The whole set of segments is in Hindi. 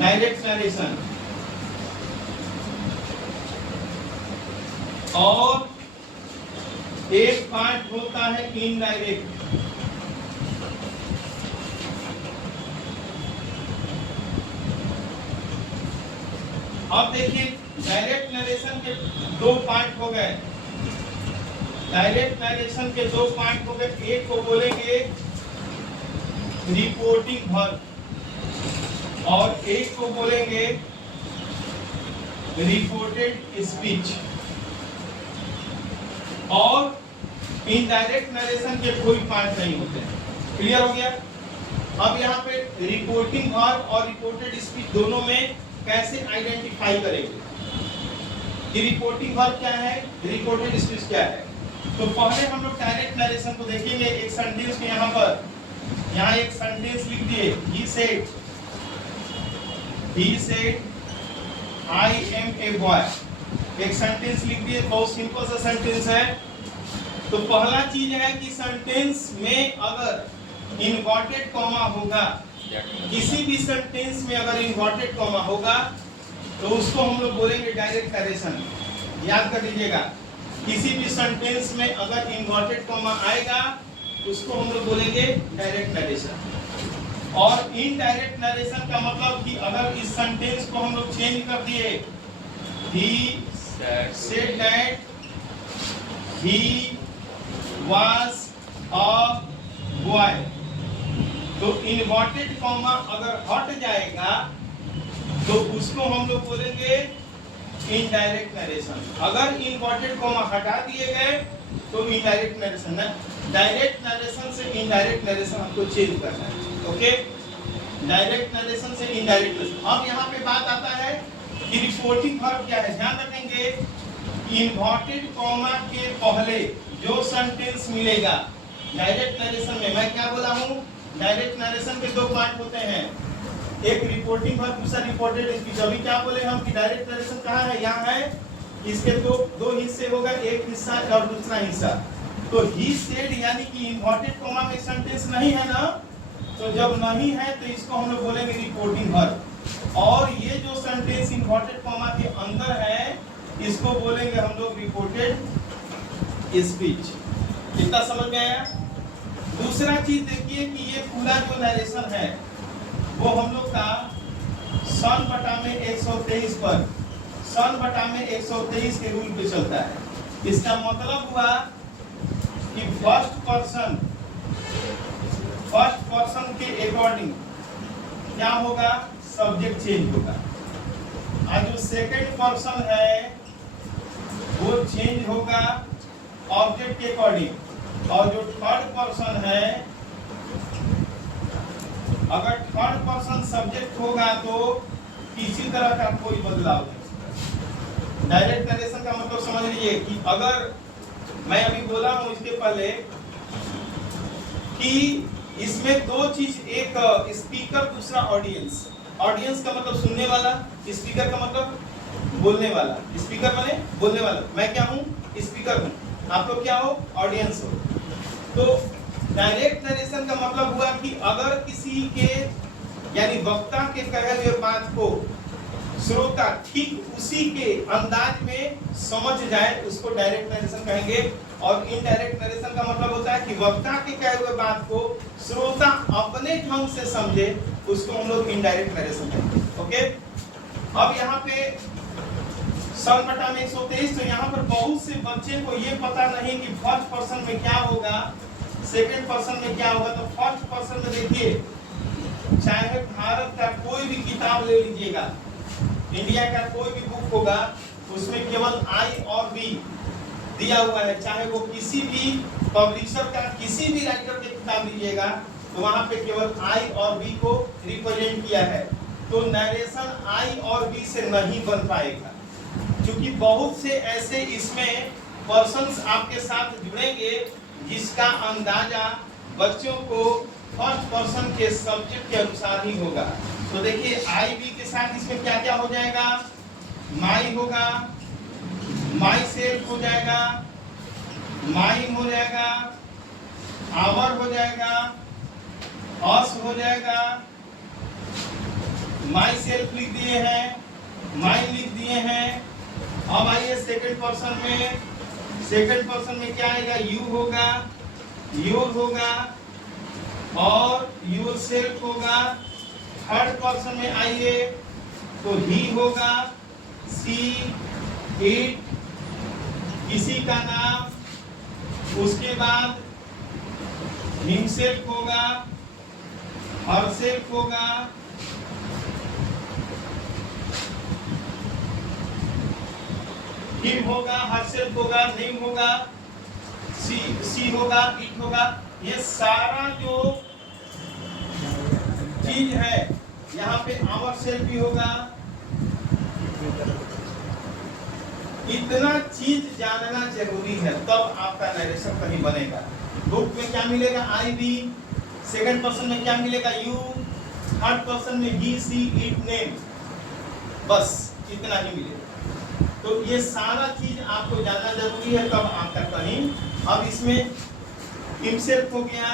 डायरेक्ट नरेशन, और एक पार्ट होता है इनडायरेक्ट। अब देखिए डायरेक्ट नरेशन के दो पार्ट हो गए। डायरेक्ट नरेशन के दो पार्ट हो गए, एक को बोलेंगे रिपोर्टिंग वर्ब और एक को बोलेंगे रिपोर्टेड स्पीच। और इनडायरेक्ट नरेशन के कोई पार्ट नहीं होते हैं। क्लियर हो गया? अब यहाँ पे रिपोर्टिंग वर्ब और रिपोर्टेड स्पीच दोनों में कैसे आइडेंटिफाई करेंगे कि रिपोर्टिंग वर्ब क्या है, रिपोर्टेड स्पीच क्या है। तो पहले हम लोग डायरेक्ट नरेशन को देखेंगे। एक सेंटेंस में यहाँ एक सेंटेंस लिख दिए, he said I am a boy। एक सेंटेंस लिख दिए, बहुत सिंपल सा सेंटेंस है। तो पहला चीज है कि सेंटेंस में अगर इन्वर्टेड कॉमा होगा, किसी भी सेंटेंस में अगर इन्वर्टेड कॉमा होगा तो उसको हम लोग बोलेंगे डायरेक्ट नरेशन। याद कर लीजिएगा, किसी भी सेंटेंस में अगर इन्वर्टेड कॉमा आएगा उसको हम लोग बोलेंगे डायरेक्ट नरेशन। और इनडायरेक्ट नरेशन का मतलब कि अगर इस सेंटेंस को हम लोग चेंज कर दिए, he said that he was a boy, तो इन्वर्टेड कॉमा अगर हट जाएगा तो उसको हम लोग बोलेंगे इनडायरेक्ट नरेशन। अगर इन्वर्टेड कॉमा हटा दिए गए तो इनडायरेक्ट नरेशन है। डायरेक्ट नरेशन से इनडायरेक्ट नरेशन हमको चेंज करना है। ओके, डायरेक्ट नरेशन से इनडायरेक्ट नरेशन। अब यहाँ पे बात आता है कि रिपोर्टिंग वर्ब क्या है। ध्यान रखेंगे, इन्वर्टेड कॉमा के पहले जो सेंटेंस मिलेगा डायरेक्ट नरेशन में, मैं क्या बोला हूँ, डायरेक्ट नरेशन के दो पार्ट होते हैं, एक रिपोर्टिंग वर्ब, दूसरा रिपोर्टेड स्पीच। अभी क्या बोले हम कि डायरेक्ट नरेशन कहाँ है, यहाँ है। इसके दो हिस्से होगा, एक हिस्सा और दूसरा हिस्सा। तो ही सेड यानी कि इन्वर्टेड कॉमा में सेंटेंस नहीं है ना, तो जब नहीं है तो इसको हम लोग बोलेंगे रिपोर्टिंग वर्ब। और ये जो सेंटेंस इन्वर्टेड कॉमा के अंदर है इसको बोलेंगे हम लोग रिपोर्टेड स्पीच। इतना समझ में आया? दूसरा चीज देखिए कि ये पूरा जो नरेशन है वो हम लोग का सन बटा में 123 पर, सन बटा में 123 के रूल पे चलता है। इसका मतलब हुआ कि फर्स्ट पर्सन के अकॉर्डिंग क्या होगा, सब्जेक्ट चेंज होगा। और जो सेकंड पर्सन है वो चेंज होगा ऑब्जेक्ट के अकॉर्डिंग। और जो थर्ड पर्सन है, अगर थर्ड पर्सन सब्जेक्ट होगा तो किसी तरह का कोई बदलाव नहीं। डायरेक्ट नरेशन का मतलब समझ लीजिए कि अगर मैं अभी बोला हूं इसके पहले कि इसमें दो चीज, एक स्पीकर, दूसरा ऑडियंस। ऑडियंस का मतलब सुनने वाला, स्पीकर का मतलब बोलने वाला। स्पीकर माने बोलने वाला, मैं क्या हूँ, स्पीकर हूँ, आप लोग क्या हो, ऑडियंस हो। तो डायरेक्ट नरेशन का मतलब हुआ कि अगर किसी के यानी वक्ता के कहे हुए बात को श्रोता ठीक उसी के अंदाज में समझ जाए उसको डायरेक्ट नरेशन कहेंगे। और इनडायरेक्ट नरेशन का मतलब होता है कि वक्ता के कहे हुए बात को श्रोता अपने ढंग से समझे, उसको हम लोग इनडायरेक्ट नरेशन कहेंगे। ओके, अब यहाँ पे सन बटा में 123, तो यहाँ पर बहुत से बच्चे को ये पता नहीं कि फर्स्ट पर्सन में क्या होगा, सेकंड पर्सन में क्या होगा। तो फर्स्ट पर्सन में देखिए, चाहे भारत का कोई भी किताब ले लीजिएगा, इंडिया का कोई भी बुक होगा, उसमें केवल आई और बी दिया हुआ है। चाहे वो किसी भी पब्लिशर का, किसी भी राइटर की किताब लीजिएगा तो वहां पे केवल आई और बी को रिप्रेजेंट किया है। तो नरेशन आई और बी से नहीं बन पाएगा, क्योंकि बहुत से ऐसे इसमें पर्सन्स आपके साथ जुड़ेंगे जिसका अंदाजा बच्चों को फर्स्ट पर्सन के सब्जेक्ट के अनुसार ही होगा। तो देखिए आई बी के साथ इसमें क्या क्या हो जाएगा, माई होगा, माई सेल्फ हो जाएगा, माई हो जाएगा, आवर हो जाएगा, अस हो जाएगा, माई सेल्फ लिख दिए हैं, माइन लिख दिए हैं। अब आइए सेकंड पर्सन में, सेकंड पर्सन में क्या आएगा, यू होगा, योर होगा और योर सेल्फ होगा। थर्ड पर्सन में आइए तो ही होगा, सी, इट, किसी का नाम, उसके बाद हिमसेल्फ होगा, हरसेल्फ होगा, हिम होगा, हरसेल्फ होगा, नेम होगा, सी होगा, इट होगा। ये सारा जो चीज है यहाँ पे आवर सेल्फ भी होगा। इतना चीज जानना जरूरी है, तब आपका नरेशन कहीं बनेगा। बुक में क्या मिलेगा, आई बी, सेकंड पर्सन में क्या मिलेगा, यू, थर्ड पर्सन में ही, सी, इट, नेम, बस इतना ही मिलेगा। तो ये सारा चीज आपको जानना जरूरी है, तब आपका कहीं। अब इसमें हिमसेल्फ हो गया,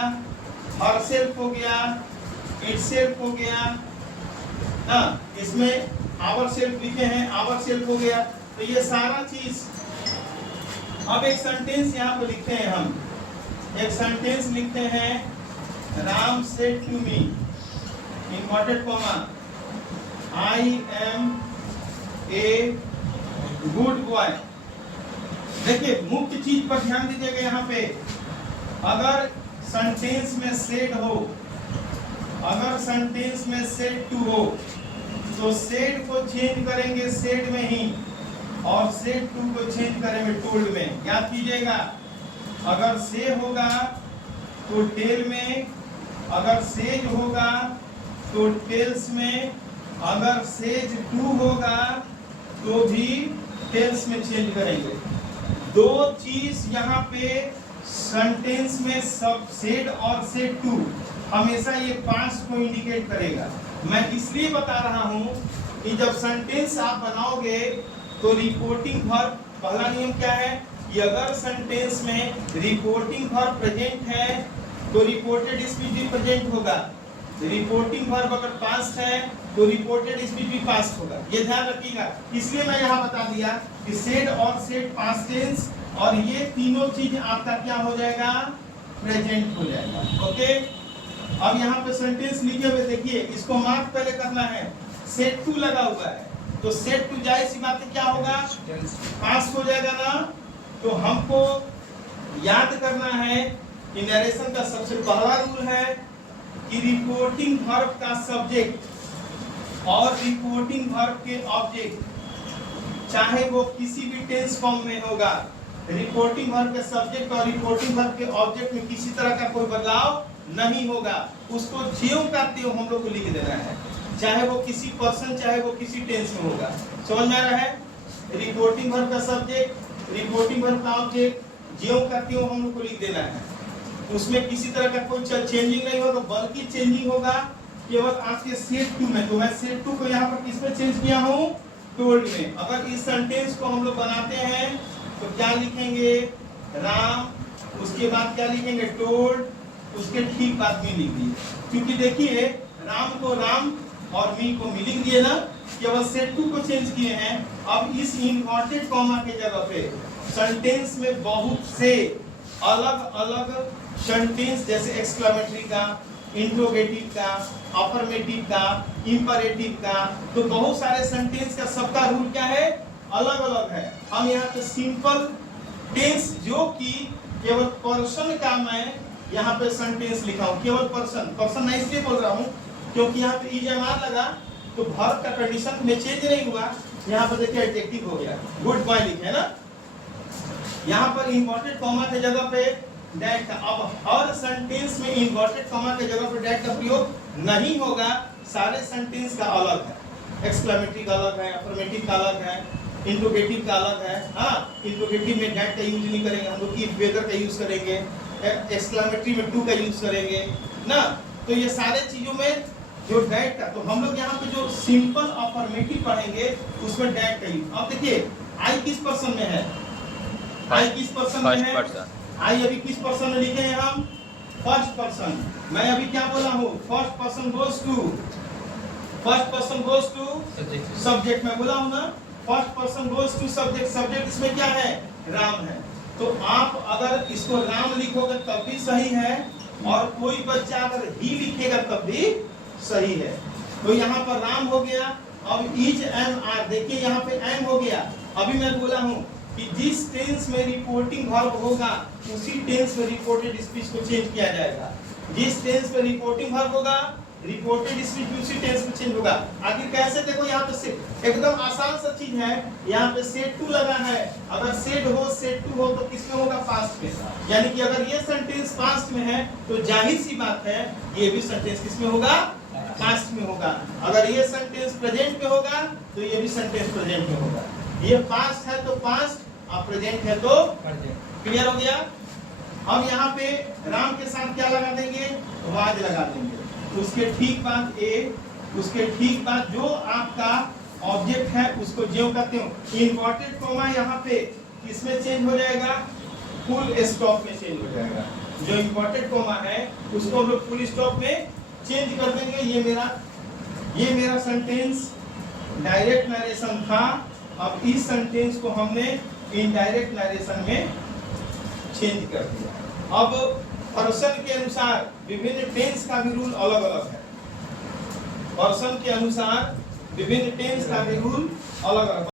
हरसेल्फ हो गया, इटसेल्फ हो गया, हाँ इसमें आवर सेल्फ लिखे हैं, आवर सेल्फ हो गया। तो ये सारा चीज। अब एक सेंटेंस यहाँ पे लिखते हैं, हम एक सेंटेंस लिखते हैं, Ram said to me, inverted comma, I am a good boy. देखिए मुख्य चीज पर ध्यान दीजिएगा यहाँ पे, अगर सेंटेंस में सेड हो, अगर सेंटेंस में सेड टू हो तो सेड को चेंज करेंगे सेड में ही और सेड टू को चेंज करेंगे टोल्ड में। याद कीजिएगा, अगर से होगा तो टेल में, अगर सेज होगा तो टेल्स में, अगर सेज टू होगा तो भी टेल्स में चेंज करेंगे। दो चीज यहाँ पे सेंटेंस में, सब सेड और सेड टू, हमेशा ये पास्ट को इंडिकेट करेगा। मैं इसलिए बता रहा हूं कि जब सेंटेंस आप बनाओगे तो रिपोर्टिंग वर्ब, पहला नियम क्या है कि अगर सेंटेंस में रिपोर्टिंग वर्ब प्रेजेंट है तो रिपोर्टेड स्पीच भी प्रेजेंट होगा। रिपोर्टिंग वर्ब अगर पास्ट है तो रिपोर्टेड स्पीच भी पास्ट होगा, ये ध्यान रखिएगा। इसलिए मैं यहाँ बता दिया कि सेड और सेड पास्ट टेंस, और ये तीनों चीज आपका क्या हो जाएगा, प्रेजेंट हो जाएगा। ओके, अब यहाँ पे सेंटेंस लिखे हुए देखिए, इसको मार्क पहले करना है, सेड टू लगा हुआ है तो सेड टू जाहिर सी बात है क्या होगा, पास्ट हो जाएगा ना। तो हमको याद करना है कि नरेशन का सबसे पहला रूल है कि रिपोर्टिंग वर्ब का सब्जेक्ट और रिपोर्टिंग वर्ब के ऑब्जेक्ट, चाहे वो किसी भी टेंस फॉर्म में होगा, रिपोर्टिंग वर्ब के सब्जेक्ट और रिपोर्टिंग वर्ब के ऑब्जेक्ट में किसी तरह का कोई बदलाव नहीं होगा। उसको ज्यों का त्यों हम लोग को लिख देना है, चाहे वो किसी पर्सन, चाहे वो किसी टेंस में होगा। समझ में आ रहा है? रिपोर्टिंग वर्ब का सब्जेक्ट, रिपोर्टिंग वर्ब का ऑब्जेक्ट, ज्यों का त्यों हम लोग को लिख देना है। उसमें किसी तरह का कोई चेंजिंग नहीं होगा, बल्कि चेंजिंग होगा केवल आपके सेड टू में। तो मैं सेड टू को यहाँ पर किस पे चेंज किया हूँ, टोल्ड में। अगर इस सेंटेंस को हम लोग बनाते हैं तो क्या लिखेंगे, राम, उसके बाद क्या लिखेंगे, टोल्ड, उसके ठीक बाद में लिख दिए। क्योंकि देखिए राम को राम और मी को मी लिख दिए ना, केवल सेड टू को चेंज किए हैं। अब इस इन्वर्टेड कॉमा के जगह पे सेंटेंस में बहुत से अलग अलग सेंटेंस, जैसे एक्सक्लेमेटरी का, इंट्रोगेटिव का, अफर्मेटिव का, इंपरेटिव का, तो बहुत सारे सेंटेंस का सबका रूल क्या है, अलग अलग है। हम यहाँ पे सिंपल टेंस जो कि केवल पर्सन का मैं यहाँ पे सेंटेंस लिखा हूँ, केवल पर्सन। पर्सन मैं इसलिए बोल रहा हूँ क्योंकि यहाँ पे ईजेमार लगा तो वर्ब का कंडीशन में चेंज नहीं हुआ। यहाँ पर देखिए एडजेक्टिव हो गया, गुड बॉय लिखे है ना। यहाँ पर इन्वर्टेड कॉमा के जगह पे डैट का, अब हर सेंटेंस में इन्वर्टेड कॉमा के जगह पे डैट का प्रयोग नहीं होगा। सारे सेंटेंस का अलग है, एक्सक्लेमेटरी का अलग है, अफर्मेटिव का अलग है, इंट्रोगेटिव का अलग है। हाँ, इंट्रोगेटिव में डैट का यूज नहीं करेंगे हम लोग, इफ वेदर का यूज करेंगे, एक्सक्लेमेटरी में टू का यूज करेंगे ना। तो ये सारे चीजों में जो डैट का, तो हम लोग यहाँ पे जो सिंपल अफर्मेटिव पढ़ेंगे उसमें डैट का यूज। अब देखिए आई किस पर्सन में है, आई किस पर्सन में है, आई अभी किस पर्सन में लिखे हैं हम, फर्स्ट पर्सन। मैं अभी क्या बोला हूँ, first person goes to, first person goes to subject, मैं बोला हूं ना, first person goes to subject, subject इसमें क्या है, राम है। तो आप अगर इसको राम लिखोगे तब भी सही है, और कोई बच्चा अगर ही लिखेगा तब भी सही है। तो यहाँ पर राम हो गया। अब इज एम आर, देखिए यहाँ पे एम हो गया। अभी मैं बोला हूँ कि जिस टेंस में रिपोर्टिंग वर्ब होगा उसी टेंस में रिपोर्टेड स्पीच को चेंज किया जाएगा। जिस टेंस में रिपोर्टिंग वर्ब होगा रिपोर्टेड स्पीच उसी टेंस में चेंज होगा। आखिर कैसे, देखो यहाँ पे सेट, एकदम आसान सा चीज है। यहाँ पे सेट टू लगा है, अगर सेट हो सेट टू हो तो किसमें होगा, पास्ट में। यानी कि अगर ये सेंटेंस पास्ट में है तो जाहिर सी बात है ये भी सेंटेंस किसमें होगा, पास्ट में होगा। अगर ये सेंटेंस प्रेजेंट में होगा तो ये भी सेंटेंस प्रेजेंट में होगा। ये पास्ट है तो पास्ट, और प्रेजेंट है तो क्लियर हो गया। अब यहाँ पे राम के साथ क्या लगा देंगे, वाज लगा देंगे। उसके ठीक बाद ए, उसके ठीक बाद जो आपका ऑब्जेक्ट है उसको ज्यों कहते हो। इन्वर्टेड कॉमा यहाँ पे किसमें चेंज हो जाएगा, फुल स्टॉप में चेंज हो जाएगा। जो इन्वर्टेड कॉमा है उसको हम लोग फुल स्टॉप में चेंज कर देंगे। ये मेरा सेंटेंस डायरेक्ट नरेशन था, अब इस सेंटेंस को हमने इनडायरेक्ट नरेशन में चेंज कर दिया। अब पर्सन के अनुसार विभिन्न टेंस का भी रूल अलग अलग है। पर्सन के अनुसार विभिन्न टेंस का भी रूल अलग अलग